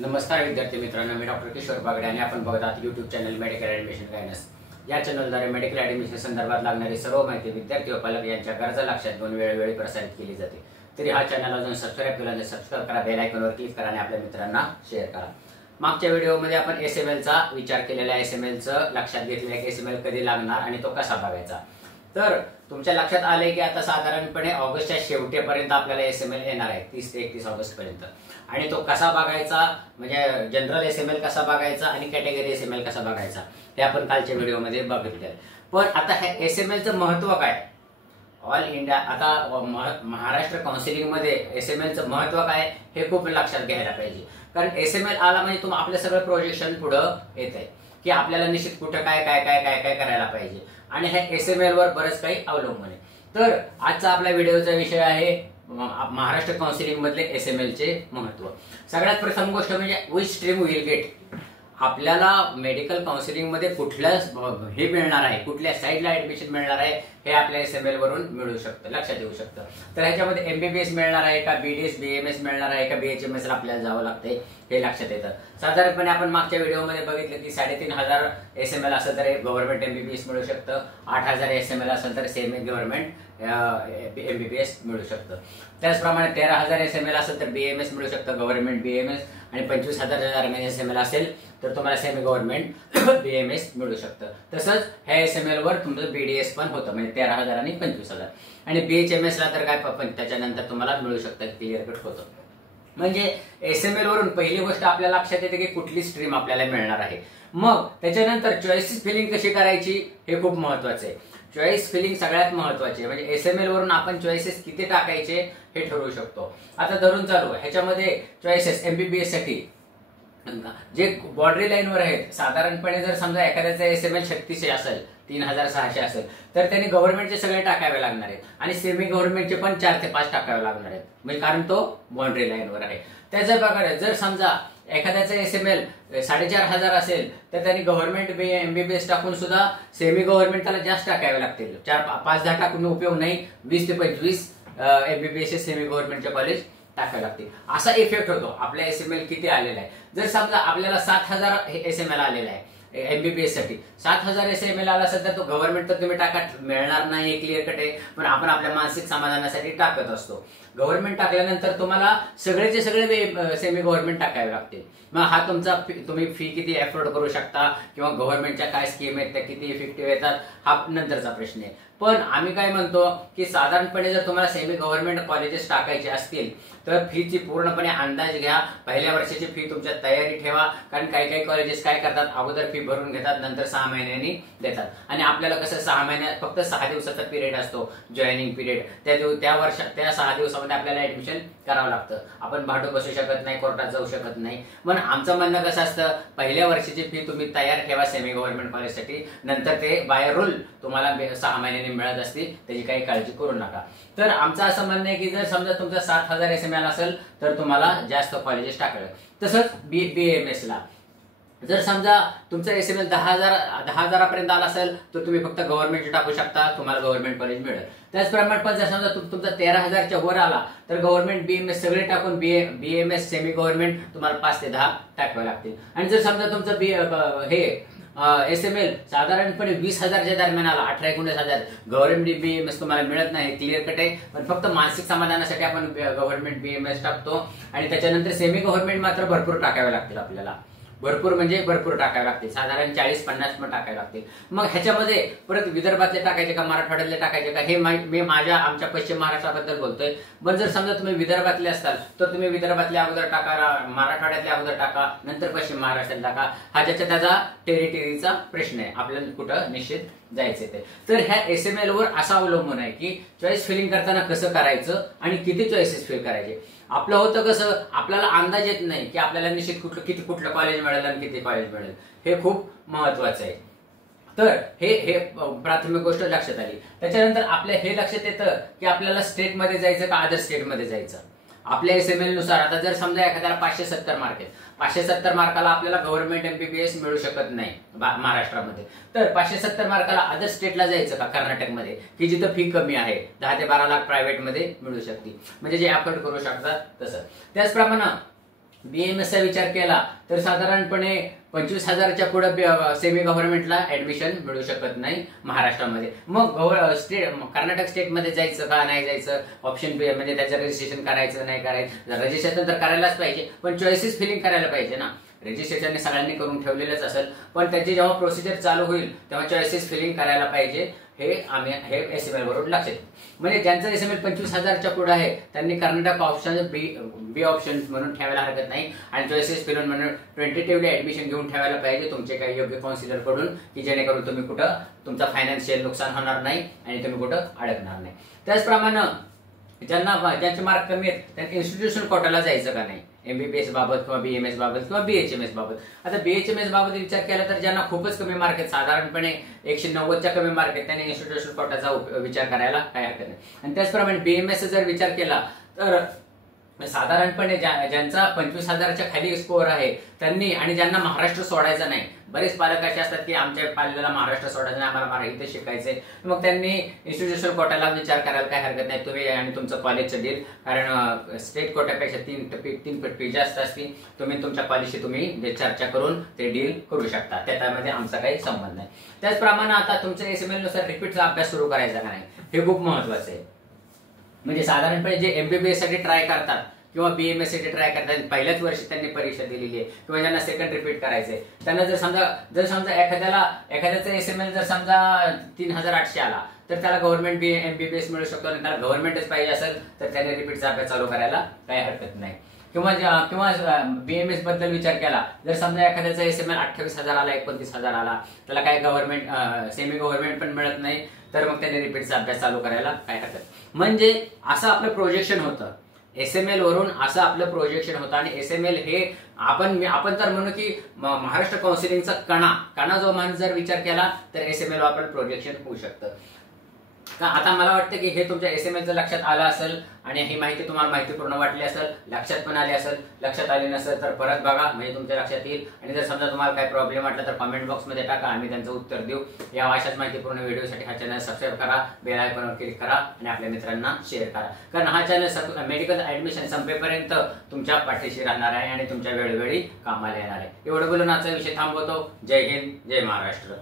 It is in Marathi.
नमस्कार विद्यार्थी मित्रांनो, मी डॉक्टर किशोर बागडे आणि आपण बघत आहात YouTube channel medical admission guidance. या चॅनलद्वारे मेडिकल ॲडमिशन संदर्भात लागणारी सर्व माहिती विद्यार्थी व पालक यांच्या गरजा लक्षात घेऊन वेळोवेळी प्रसारित केली जाते। तरी हा चॅनल अजून सबस्क्राइब केला नसेल सबस्क्राइब करा, बेल आयकॉनवर क्लिक करा आणि आपल्या मित्रांना शेअर करा। मागच्या व्हिडिओमध्ये आपण एसएमएलचा विचार केलेला, एसएमएलचं लक्षात घेतलेलं आहे की एसएमएल कधी लागणार आणि तो कसा बघायचा। तर तुमच्या लक्षात आले की आता साधारणपणे ऑगस्टच्या शेवटीपर्यंत आपल्याला एसएमएल येणार आहे, 30 ते 31 ऑगस्ट पर्यंत। आणि तो कसा बघायचा, म्हणजे जनरल एसएमएल कसा बघायचा आणि कॅटेगरी एसएमएल कसा बघायचा हे आपण कालच्या व्हिडिओमध्ये बघितले। पण आता हे एसएमएलचं महत्त्व काय, ऑल इंडिया आता महाराष्ट्र काउन्सिलिंग मध्ये एसएमएलचं महत्त्व काय हे खूप लक्षात घ्यायला पाहिजे। कारण एसएमएल आला म्हणजे तुम्ही आपलं सगळं प्रोजेक्शन पुढं येत आहे की आपल्याला निश्चित कुठं काय काय काय काय काय करायला पाहिजे आणि हे एसएमएल वर बरंच काही अवलंबून आहे। तर आजचा आपल्या व्हिडिओचा विषय आहे महाराष्ट्र काउन्सिलिंग मधले एसएमएल चे महत्त्व। सगळ्यात प्रथम गोष्ट म्हणजे विच स्ट्रीम विल गेट, आपल्याला मेडिकल काउन्सिलिंग मध्ये कुठल्या हे मिळणार आहे, कुठल्या साईडला ऍडमिशन मिळणार आहे हे आपल्या एसएमएल वरून मिळू शकतं, लक्षात येऊ शकतं। तर ह्याच्यामध्ये एमबीबीएस मिळणार आहे का, बीडीएस बीएमएस मिळणार आहे का, बीएचएमएस ला आपल्याला जावं लागतंय हे लक्षात येतं। साधारणपणे आपण मागच्या व्हिडिओमध्ये बघितलं की 3500 एसएमएल असेल तर गव्हर्नमेंट एमबीबीएस मिळू शकतं, 8000 एसएमएल असेल तर सेमी गव्हर्नमेंट एमबीबीएस मिळू शकतं। त्याचप्रमाणे 13000 एसएमएल असेल तर बीएमएस मिळू शकतं, गव्हर्नमेंट बीएमएस, आणि 25000 दरम्यान एसएमएल असेल तर तुम्हाला सेमी गव्हर्नमेंट बीएमएस मिळू शकतं। तसंच ह्या एसएमएल वर तुमचं बीडीएस पण होतं, म्हणजे 13000 आणि 25000। आणि बीएचएमएस ला तर काय पण त्याच्यानंतर तुम्हाला मिळू शकतं, क्लिअर कट होतं। म्हणजे एसएमएल वरून पहिली गोष्ट आपल्या लक्षात येते की कुठली स्ट्रीम आपल्याला मिळणार आहे। मग त्याच्यानंतर चॉईस फिलिंग कशी करायची हे खूप महत्वाचं आहे। चॉईस फिलिंग सगळ्यात महत्वाची आहे, म्हणजे एसएमएल वरून आपण चॉईसेस किती टाकायचे हे ठरवू शकतो। आता धरून चालू ह्याच्यामध्ये चॉईसेस एमबीबीएस साठी जे बॉर्डरी लाईनवर आहेत, साधारणपणे जर समजा एखाद्याचा एसएमएल 3600 असेल, 3600 असेल तर त्यांनी गव्हर्नमेंटचे सगळे टाकावे लागणार आहेत आणि सेमी गव्हर्नमेंटचे पण 4 ते 5 टाकावे लागणार आहेत, म्हणजे कारण तो बाउंड्री लाईनवर आहे। त्याच्या प्रकारे जर समजा एखाद्याचा एसएमएल 4500 असेल तर त्यांनी गव्हर्नमेंट एमबीबीएस टाकून सुद्धा सेमी गव्हर्नमेंट त्याला जास्त टाकावे लागतील, 4-5-10 टाकून उपयोग नाही, 20 ते 25 एमबीबीएस सेमी गव्हर्नमेंटचे कॉलेज टाकावे लागतील। असा इफेक्ट होतो आपल्या एसएमएल किती आलेला आहे। जर समजा आपल्याला 7000 एसएमएल आलेला आहे एमबीबीएस साठी, 7000 एसएमएल आला असेल तर तो गव्हर्नमेंट तर तुम्ही टाका मिळणार नाही, क्लिअर कट आहे, पण आपण आपल्या मानसिक समाधानासाठी टाकत असतो। गव्हर्नमेंट टाकल्यानंतर तुम्हाला सगळेचे सगळे सेमी गव्हर्नमेंट टाकावे लागतील। मग हा तुमचा तुम्ही फी किती अफोर्ड करू शकता किंवा गव्हर्नमेंटच्या काय स्कीम आहेत त्या किती इफेक्टिव्ह येतात हा नंतरचा प्रश्न आहे। पण आम्ही काय म्हणतो की साधारणपणे जर तुम्हाला सेमी गव्हर्नमेंट कॉलेजेस टाकायचे असतील तर फीची पूर्णपणे अंदाज घ्या, पहिल्या वर्षाची फी तुमच्या तयारी ठेवा। कारण काही काही कॉलेजेस काय करतात, अगोदर फी भरून घेतात, नंतर 6 महिन्यांनी देतात। आणि आपल्याला कसं 6 महिन्यात फक्त 6 दिवसाचा पिरियड असतो जॉईनिंग पिरियड, त्या 6 दिवसामध्ये आपल्याला ऍडमिशन करावं लागतं। आपण भाडू बसू शकत नाही, कोर्टात जाऊ शकत नाही। पण आमचं म्हणणं कसं असतं, पहिल्या वर्षाची फी तुम्ही तयार ठेवा सेमी गव्हर्नमेंट कॉलेजसाठी, नंतर ते बाय रूल तुम्हाला 6 महिन्यांनी मिळत असतील, त्याची काही काळजी करू नका। तर आमचं असं म्हणणं आहे की जर समजा तुमचा 7000 एसएमएल असेल तर तुम्हाला जास्त कॉलेजेस टाकावे। तसंच बीएमएस ला जर समजा तुमचा एसएमएल 10,000 पर्यंत आला असेल तर तुम्ही फक्त गव्हर्नमेंटचे टाकू शकता, तुम्हाला गव्हर्नमेंट कॉलेज मिळेल। त्याचप्रमाणे पण जर समजा तुमचा 13,000च्या वर आला तर गव्हर्नमेंट बीएमएस सगळे टाकून बीएमएस सेमी गव्हर्नमेंट तुम्हाला 5 ते 10 टाकावे लागतील। आणि जर समजा तुमचं हे एसएमएल साधारणपणे 20,000च्या दरम्यान आला, 18-19,000, गव्हर्नमेंट बीएमएस तुम्हाला मिळत नाही, क्लिअर कट आहे। पण फक्त मानसिक समाधानासाठी आपण गव्हर्नमेंट बीएमएस टाकतो आणि त्याच्यानंतर सेमी गव्हर्नमेंट मात्र भरपूर टाकावे लागतील आपल्याला, भरपूर म्हणजे भरपूर टाकावे लागतील, साधारण 40-50 पण टाकावे लागतील। मग ह्याच्यामध्ये परत विदर्भातले टाकायचे का मराठवाड्यातले टाकायचे का हे मी आमच्या पश्चिम महाराष्ट्राबद्दल बोलतोय। पण जर समजा तुम्ही विदर्भातले असताल तर तुम्ही विदर्भातले अगोदर टाका, मराठवाड्यातले अगोदर टाका, नंतर पश्चिम महाराष्ट्रात टाका। हा त्याचा टेरिटरीचा प्रश्न आहे, आपल्याला कुठं निश्चित जायचं ते। तर ह्या एसएमएल वर असा अवलंबून आहे की चॉईस फिलिंग करताना कसं करायचं आणि किती चॉईसेस फिल करायचे। आपलं होतं कसं, आपल्याला अंदाज येत नाही की आपल्याला निश्चित कुठलं कॉलेज मिळेल आणि किती कॉलेज मिळेल, हे खूप महत्वाचं आहे। तर हे प्राथमिक गोष्ट लक्षात आली। त्याच्यानंतर आपल्या हे लक्षात येतं की आपल्याला स्टेट मध्ये जायचं का अदर स्टेट मध्ये जायचं। आपल्या एसएमएल नुसार आता जर समजा एखाद्याला 570 मार्क आहेत, 570 मार्काला आपल्याला गव्हर्नमेंट एमबीबीएस मिळू शकत नाही महाराष्ट्रामध्ये, तर 570 मार्काला अदर स्टेटला जायचं का कर्नाटकमध्ये, की जिथं फी कमी आहे, 10 ते 12 लाख प्रायव्हेट मध्ये मिळू शकते, म्हणजे जे अफोर्ड करू शकतात तसं। त्याचप्रमाणे BAMS चा विचार केला तर साधारणपणे 25,000च्या पुढे सेमी गव्हर्नमेंटला ऍडमिशन मिळू शकत नाही महाराष्ट्रामध्ये. मग कर्नाटक स्टेटमध्ये जायचं का नाही जायचं, ऑप्शन बी म्हणजे त्याचं रजिस्ट्रेशन करायचं नाही करायचं. रजिस्ट्रेशन तर करायलाच पाहिजे, पण चॉईसेस फिलिंग करायला पाहिजे ना. रजिस्ट्रेशन सगळ्यांनी करून ठेवलेलंच असेल, पण त्याची जेव्हा प्रोसिजर चालू होईल तेव्हा चॉईसेस फिलिंग करायला पाहिजे. हे एसएमएल वरून लक्षात. म्हणजे ज्यांचं एसएमएल 25,000च्या पुढे आहे त्यांनी कर्नाटक ऑप्शन बी ऑप्शन म्हणून ठेवायला हरकत नाही, आणि चॉईसेस फिरून म्हणून टेंटेटिव्हली ऍडमिशन घेऊन ठेवायला पाहिजे तुमचे काही योग्य काउन्सिलर कडून, की जेणेकरून तुम्ही कुठं तुमचा फायनान्शियल नुकसान होणार नाही आणि तुम्ही कुठं अडकणार नाही. त्याचप्रमाणे ज्यांचे मार्क कमी आहेत त्यांनी इन्स्टिट्यूशन कोटाला जायचं का नाही, MBBS बाबत किंवा BMS बाबत किंवा BHMS बाबत. आता BHMS बाबत विचार केला तर ज्यांना खूपच कमी मार्क आहेत, साधारणपणे 190च्या कमी मार्क आहेत, त्यांनी इन्स्टिट्यूशन कोटाचा विचार करायला काही हरकत नाही. आणि त्याचप्रमाणे BMS जर विचार केला तर साधारणपणे ज्यांचा 25,000च्या खाली स्कोअर आहे त्यांनी, आणि ज्यांना महाराष्ट्र सोडायचं नाही, बरेच पालक असे असतात की आमच्या पाल्याला महाराष्ट्र सोडायचं नाही, आम्हाला इथे शिकायचंय, मग त्यांनी इन्स्टिट्यूशन कोटाला विचार करायला काही हरकत नाही. तुम्ही आणि तुमचं कॉलेजचं डील, कारण स्टेट कोट्यापेक्षा 3 पट जास्त असते, तुम्ही तुमच्या कॉलेजशी तुम्ही चर्चा करून ते डील करू शकता, त्यामध्ये आमचा काही संबंध नाही. त्याचप्रमाणे आता तुमच्या एसएमएल नुसार रिपीटचा अभ्यास सुरू करायचा का नाही हे खूप महत्वाचं आहे. म्हणजे साधारणपणे जे MBBS साठी ट्राय करतात किंवा BMS साठी ट्राय करतात, पहिल्याच वर्षी त्यांनी परीक्षा दिलेली आहे किंवा ज्यांना सेकंड रिपीट करायचंय, त्यांना जर समजा एखाद्याचा एसएमएल जर समजा 3,800 आला तर त्याला गव्हर्नमेंट MBBS मिळू शकतो, आणि त्याला गव्हर्नमेंटच पाहिजे असेल तर त्याने रिपीटचा अभ्यास चालू करायला काही हरकत नाही. किंवा BMS बद्दल विचार केला, जर समजा एखाद्याचा एसएमएल 28,000 आला, 29,000 आला, त्याला काही गव्हर्नमेंट सेमी गव्हर्नमेंट पण मिळत नाही, तर मग त्याने रिपीटचा अभ्यास चालू करायला काय हरकत. म्हणजे असं आपलं प्रोजेक्शन होतं एसएमएल वरून, असं आपलं प्रोजेक्शन होतं. आणि एसएमएल हे आपण तर म्हणू की महाराष्ट्र काउन्सिलिंगचा कणा जो मान जर विचार केला तर एसएमएल आपण प्रोजेक्शन होऊ शकतं. आता मला वाटतं की हे तुमच्या एसएमएलचं लक्षात आलं असेल, आणि ही माहिती तुम्हाला माहितीपूर्ण वाटली असेल, लक्षात पण आली असेल. लक्षात आली नसेल तर परत बघा, म्हणजे तुमच्या लक्षात येईल. आणि जर समजा तुम्हाला काही प्रॉब्लेम वाटला तर कमेंट बॉक्समध्ये टाका, आम्ही त्यांचं उत्तर देऊ. या अशाच माहितीपूर्ण व्हिडिओसाठी हा चॅनल सबस्क्राईब करा, बेल आयकॉनवर क्लिक करा आणि आपल्या मित्रांना शेअर करा, कारण हा चॅनल मेडिकल ऍडमिशन संपेपर्यंत तुमच्या पाठीशी राहणार आहे आणि तुमच्या वेळोवेळी कामाला येणार आहे. एवढं बोलून आजचा विषय थांबवतो. जय हिंद, जय महाराष्ट्र.